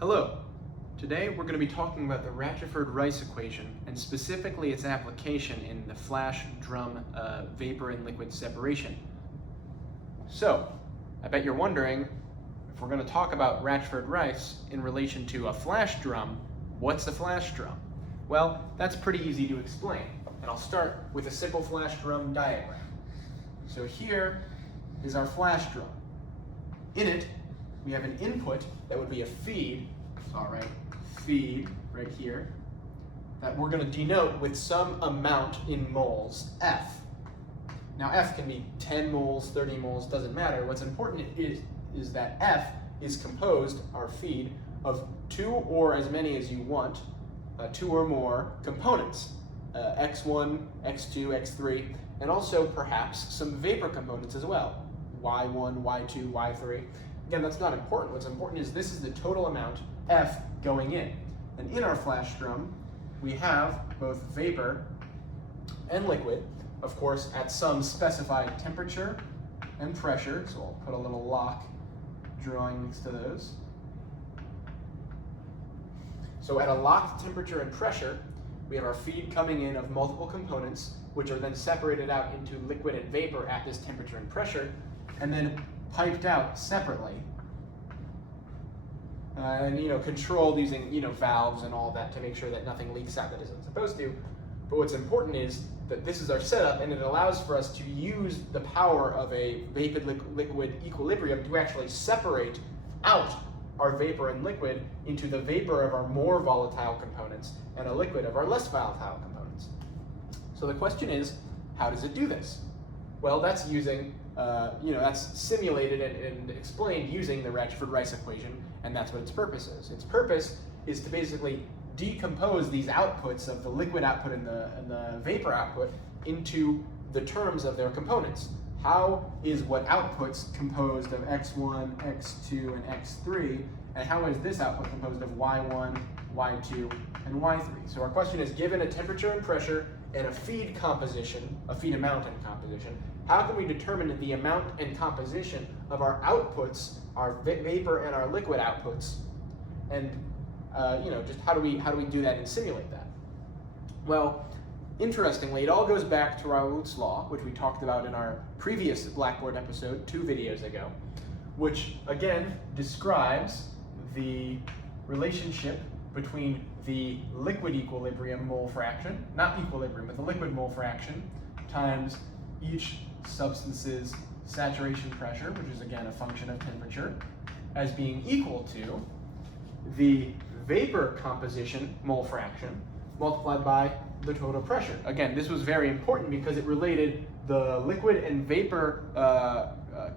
Hello. Today we're going to be talking about the Rachford-Rice equation and specifically its application in the flash drum vapor and liquid separation. So, I bet you're wondering, if we're going to talk about Rachford-Rice in relation to a flash drum, what's a flash drum? Well, that's pretty easy to explain, and I'll start with a simple flash drum diagram. So here is our flash drum. In it, we have an input that would be a feed, feed right here, that we're going to denote with some amount in moles, F. Now F can be 10 moles, 30 moles, doesn't matter. What's important is that F is composed, our feed, of two or as many as you want, two or more components, X1, X2, X3, and also perhaps some vapor components as well, Y1, Y2, Y3. Again, that's not important. What's important is this is the total amount, F, going in. And in our flash drum, we have both vapor and liquid, of course, at some specified temperature and pressure. So I'll put a little lock drawing next to those. So at a locked temperature and pressure, we have our feed coming in of multiple components, which are then separated out into liquid and vapor at this temperature and pressure, and then piped out separately, and controlled using valves and all that to make sure that nothing leaks out that isn't supposed to. But what's important is that this is our setup, and it allows for us to use the power of a vapid-liquid equilibrium to actually separate out our vapor and liquid into the vapor of our more volatile components and a liquid of our less volatile components. So the question is, how does it do this? Well, that's using that's simulated and explained using the Rachford-Rice equation, and that's what its purpose is. Its purpose is to basically decompose these outputs of the liquid output and the vapor output into the terms of their components. How is what outputs composed of X1, X2, and X3, and how is this output composed of Y1, Y2, and Y3? So our question is, given a temperature and pressure and a feed composition, a feed amount and composition, how can we determine the amount and composition of our outputs, our vapor and our liquid outputs, and just how do we do that and simulate that? Well, interestingly, it all goes back to Raoult's law, which we talked about in our previous Blackboard episode 2 videos ago, which again describes the relationship between the liquid equilibrium mole fraction, not equilibrium, but the liquid mole fraction, times each substance's saturation pressure, which is again a function of temperature, as being equal to the vapor composition mole fraction multiplied by the total pressure. Again, this was very important because it related the liquid and vapor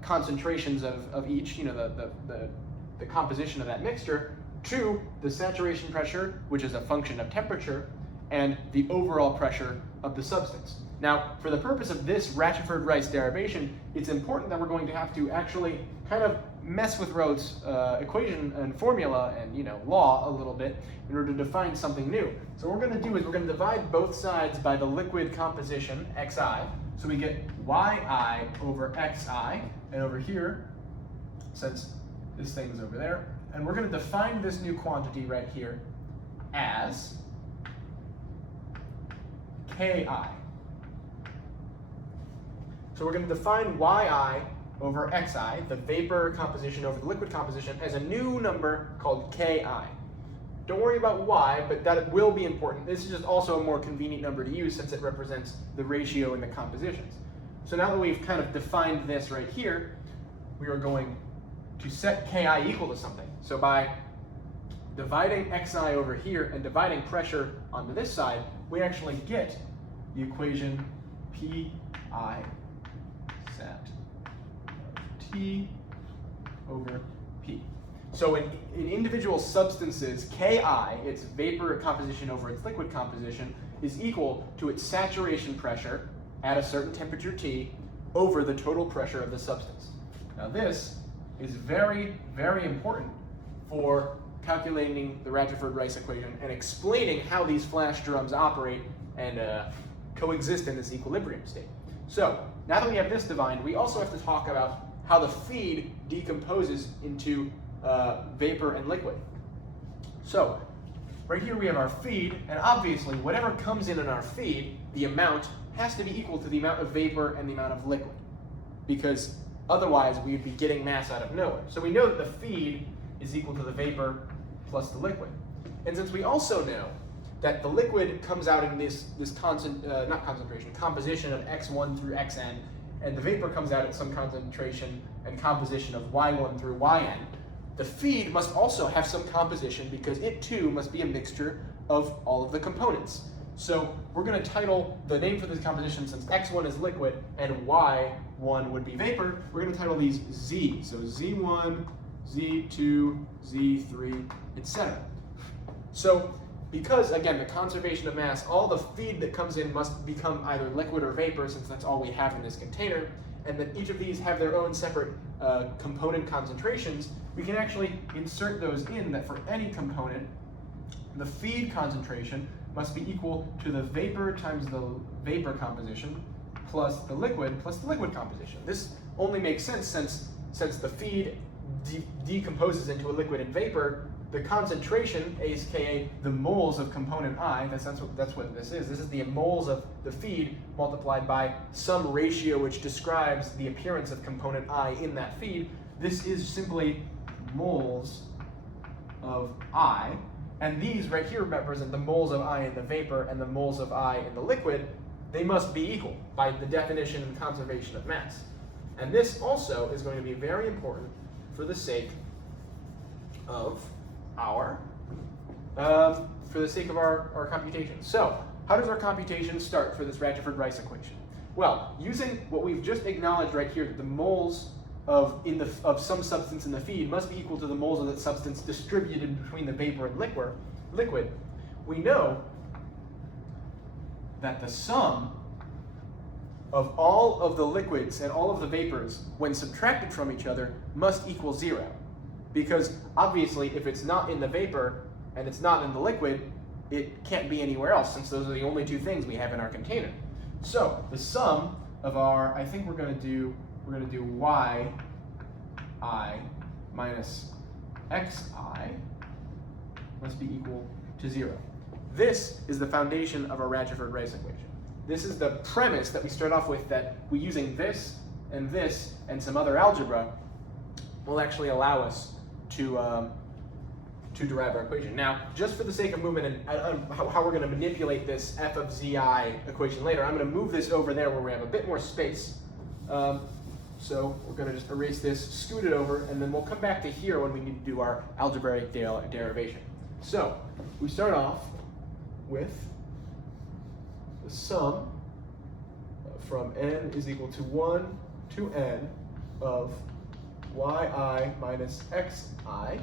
concentrations of each, the composition of that mixture, to the saturation pressure, which is a function of temperature, and the overall pressure of the substance. Now, for the purpose of this Rachford-Rice derivation, it's important that we're going to have to actually kind of mess with Raoult's equation and formula and law a little bit in order to define something new. So what we're going to do is we're going to divide both sides by the liquid composition, xi, so we get yi over xi, and over here, since this thing is over there, and we're going to define this new quantity right here as ki. So we're going to define yi over xi, the vapor composition over the liquid composition, as a new number called ki. Don't worry about y, but that will be important. This is just also a more convenient number to use since it represents the ratio in the compositions. So now that we've kind of defined this right here, we are going to set ki equal to something. So by dividing xi over here and dividing pressure onto this side, we actually get the equation pi sat T over P. So in individual substances, Ki, its vapor composition over its liquid composition, is equal to its saturation pressure at a certain temperature T over the total pressure of the substance. Now this is very, very important for calculating the Rachford-Rice equation and explaining how these flash drums operate and coexist in this equilibrium state. So now that we have this defined, we also have to talk about how the feed decomposes into vapor and liquid. So right here we have our feed, and obviously whatever comes in our feed, the amount has to be equal to the amount of vapor and the amount of liquid, because otherwise we would be getting mass out of nowhere. So we know that the feed is equal to the vapor plus the liquid. And since we also know that the liquid comes out in this composition of x1 through xn, and the vapor comes out at some concentration and composition of y1 through yn, the feed must also have some composition because it too must be a mixture of all of the components. So we're going to title the name for this composition, since x1 is liquid and y1 would be vapor, we're going to title these z. So z1, z2, z3, etc. So because, again, the conservation of mass, all the feed that comes in must become either liquid or vapor, since that's all we have in this container, and that each of these have their own separate component concentrations, we can actually insert those in that for any component, the feed concentration must be equal to the vapor times the vapor composition plus the liquid composition. This only makes sense since the feed decomposes into a liquid and vapor. The concentration, aka the moles of component I, that's what this is. This is the moles of the feed multiplied by some ratio which describes the appearance of component I in that feed. This is simply moles of I, and these right here represent the moles of I in the vapor and the moles of I in the liquid. They must be equal by the definition and conservation of mass. And this also is going to be very important for the sake of our computation. So, how does our computation start for this Rachford-Rice equation? Well, using what we've just acknowledged right here, that the moles of some substance in the feed must be equal to the moles of that substance distributed between the vapor and liquid, we know that the sum of all of the liquids and all of the vapors, when subtracted from each other, must equal 0. Because obviously, if it's not in the vapor and it's not in the liquid, it can't be anywhere else, since those are the only two things we have in our container. So the sum of our, I think we're going to do yi minus xi must be equal to 0. This is the foundation of our Rachford-Rice equation. This is the premise that we start off with, that we using this and some other algebra will actually allow us to derive our equation. Now, just for the sake of movement and how we're going to manipulate this f of zi equation later, I'm going to move this over there where we have a bit more space. So we're going to just erase this, scoot it over, and then we'll come back to here when we need to do our algebraic derivation. So we start off with the sum from n is equal to 1 to n of yi minus xi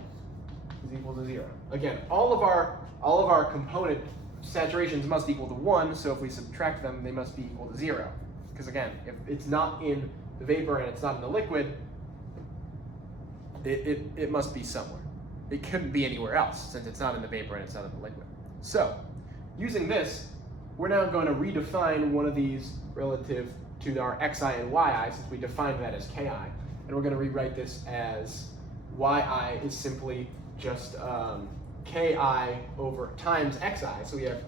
is equal to 0. Again, all of our component saturations must equal to 1, so if we subtract them, they must be equal to 0. Because again, if it's not in the vapor and it's not in the liquid, it must be somewhere. It couldn't be anywhere else, since it's not in the vapor and it's not in the liquid. So, using this, we're now going to redefine one of these relative to our xi and yi, since we defined that as ki. And we're going to rewrite this as yi is simply just ki over times xi. So we have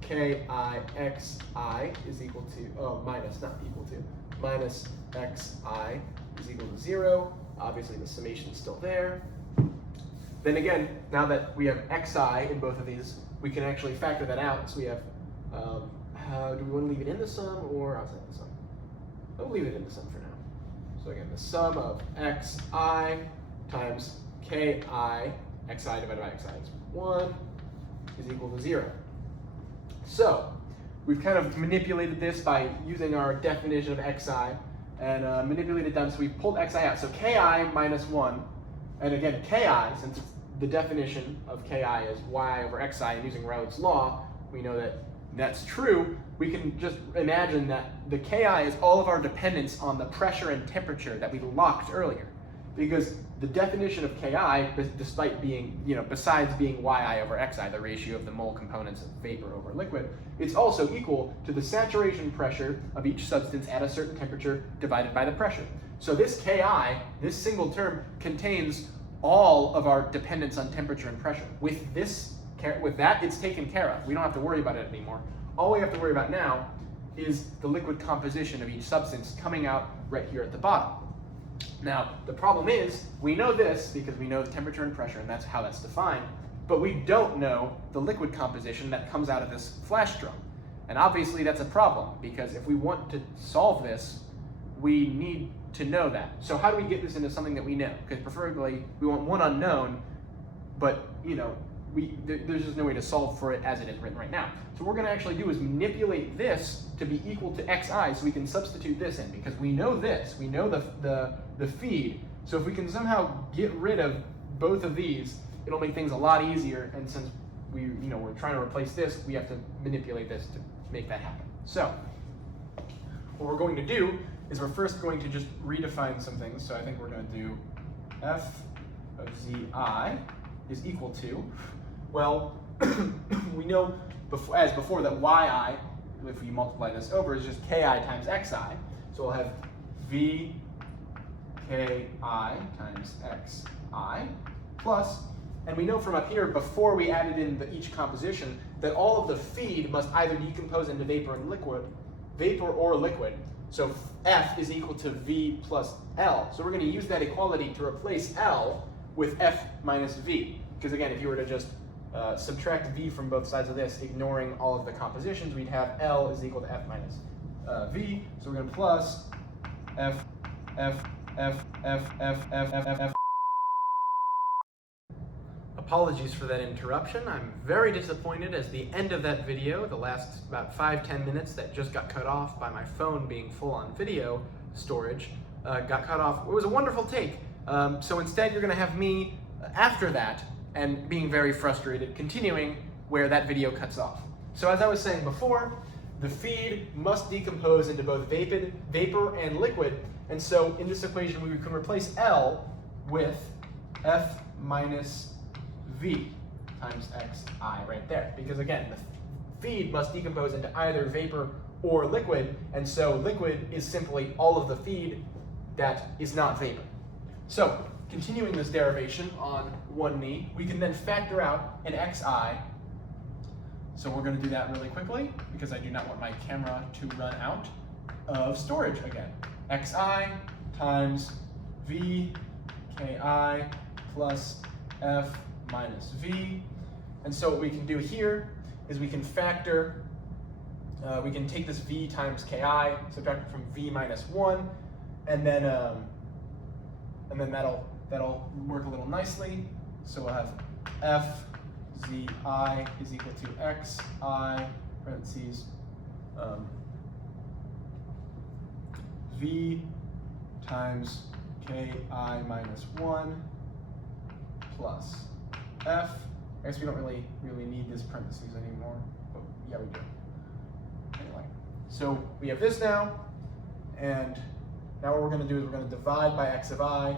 ki xi is equal to, minus xi is equal to 0. Obviously the summation is still there. Then again, now that we have xi in both of these, we can actually factor that out. So we have, do we want to leave it in the sum or outside the sum? I'll leave it in the sum for now. So again, the sum of xi times ki, xi divided by xi is 1, is equal to 0. So we've kind of manipulated this by using our definition of xi and manipulated them, so we pulled xi out. So ki minus 1, and again, ki, since the definition of ki is y over xi, and using Raoult's law, we know that that's true. We can just imagine that the ki is all of our dependence on the pressure and temperature that we locked earlier. Because the definition of ki, despite being, besides being yi over xi, the ratio of the mole components of vapor over liquid, it's also equal to the saturation pressure of each substance at a certain temperature divided by the pressure. So this ki, this single term, contains all of our dependence on temperature and pressure. With that, it's taken care of. We don't have to worry about it anymore. All we have to worry about now is the liquid composition of each substance coming out right here at the bottom. Now, the problem is, we know this because we know the temperature and pressure, and that's how that's defined, but we don't know the liquid composition that comes out of this flash drum. And obviously that's a problem, because if we want to solve this, we need to know that. So how do we get this into something that we know? Because preferably we want one unknown, but there's just no way to solve for it as it is written right now. So what we're going to actually do is manipulate this to be equal to xi, so we can substitute this in, because we know this, we know the feed. So if we can somehow get rid of both of these, it'll make things a lot easier. And since we're trying to replace this, we have to manipulate this to make that happen. So what we're going to do is we're first going to just redefine some things. So I think we're going to do f of zi is equal to, well, we know as before that yi, if we multiply this over, is just ki times xi. So we'll have v ki times xi plus, and we know from up here, before we added in each composition, that all of the feed must either decompose into vapor or liquid. So F is equal to V plus L. So we're going to use that equality to replace L with F minus V. Because again, if you were to just subtract V from both sides of this, ignoring all of the compositions, we'd have L is equal to F minus V. So we're going to plus F. Apologies for that interruption. I'm very disappointed as the end of that video, the last about 5-10 minutes that just got cut off by my phone being full on video storage, got cut off. It was a wonderful take. So instead you're gonna have me after that and being very frustrated, continuing where that video cuts off. So as I was saying before, the feed must decompose into both vapor and liquid. And so in this equation, we can replace L with F minus V times xi right there. Because again, the feed must decompose into either vapor or liquid, and so liquid is simply all of the feed that is not vapor. So continuing this derivation on one knee, we can then factor out an xi. So we're going to do that really quickly because I do not want my camera to run out of storage again. Xi times V ki plus F minus V. And so what we can do here is we can factor, we can take this V times ki, subtract it from V minus 1, and then that'll work a little nicely. So we'll have F zi is equal to xi parentheses V times ki minus 1 plus F. I guess we don't really need this parentheses anymore, but yeah, we do. Anyway, so we have this now, and now what we're going to do is we're going to divide by x of I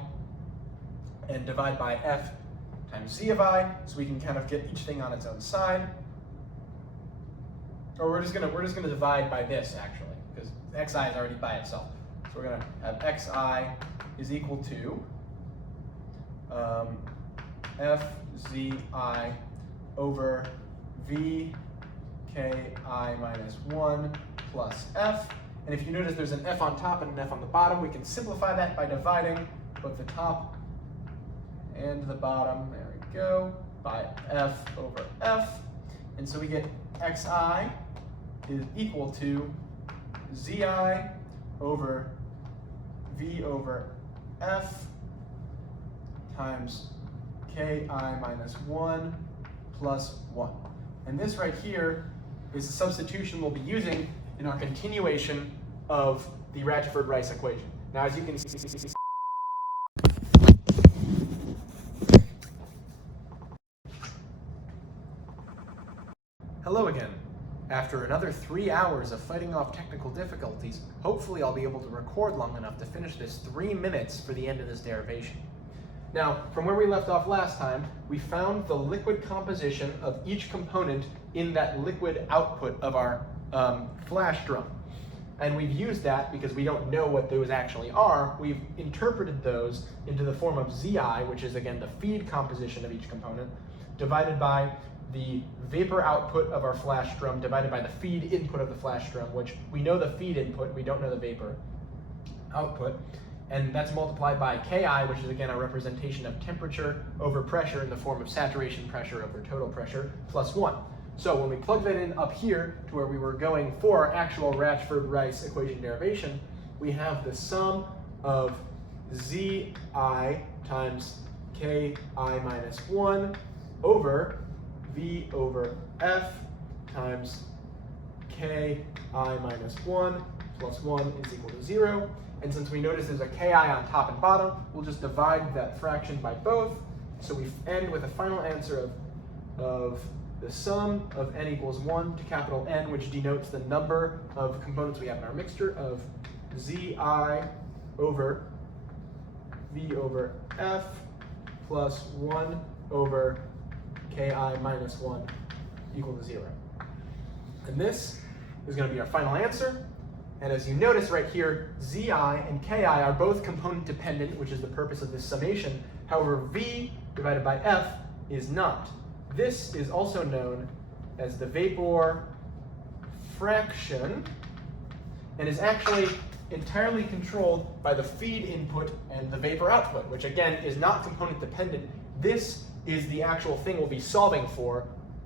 and divide by F times z of I, so we can kind of get each thing on its own side. Or we're just gonna divide by this actually, because xi is already by itself. So we're gonna have xi is equal to fzi over v ki minus 1 plus f. And if you notice there's an f on top and an f on the bottom, we can simplify that by dividing both the top and the bottom, there we go, by f over f. And so we get xi is equal to zi over v over f times ki minus 1 plus 1. And this right here is the substitution we'll be using in our continuation of the Rachford-Rice equation. Now, as you can see, hello again. After another 3 hours of fighting off technical difficulties, hopefully I'll be able to record long enough to finish this 3 minutes for the end of this derivation. Now, from where we left off last time, we found the liquid composition of each component in that liquid output of our flash drum. And we've used that because we don't know what those actually are. We've interpreted those into the form of Zi, which is again the feed composition of each component, divided by the vapor output of our flash drum divided by the feed input of the flash drum, which we know the feed input, we don't know the vapor output. And that's multiplied by Ki, which is again a representation of temperature over pressure in the form of saturation pressure over total pressure, plus 1. So when we plug that in up here to where we were going for our actual Rachford-Rice equation derivation, we have the sum of Zi times Ki minus 1 over V over F times Ki minus 1 plus 1 is equal to 0. And since we notice there's a Ki on top and bottom, we'll just divide that fraction by both. So we end with a final answer of the sum of n equals 1 to capital N, which denotes the number of components we have in our mixture, of Zi over V over F plus 1 over Ki minus 1 equal to 0. And this is going to be our final answer. And as you notice right here, Zi and Ki are both component dependent, which is the purpose of this summation. However, V divided by F is not. This is also known as the vapor fraction and is actually entirely controlled by the feed input and the vapor output, which again is not component dependent. This is the actual thing we'll be solving for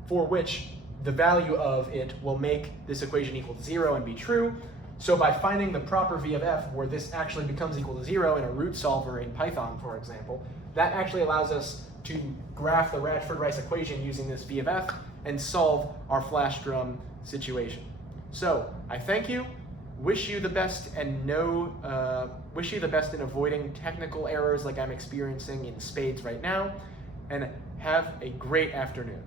which the value of it will make this equation equal to 0 and be true. So by finding the proper V of F where this actually becomes equal to 0 in a root solver in Python, for example, that actually allows us to graph the Rachford-Rice equation using this V of F and solve our flash drum situation. So I thank you, wish you the best, and wish you the best in avoiding technical errors like I'm experiencing in spades right now, and have a great afternoon.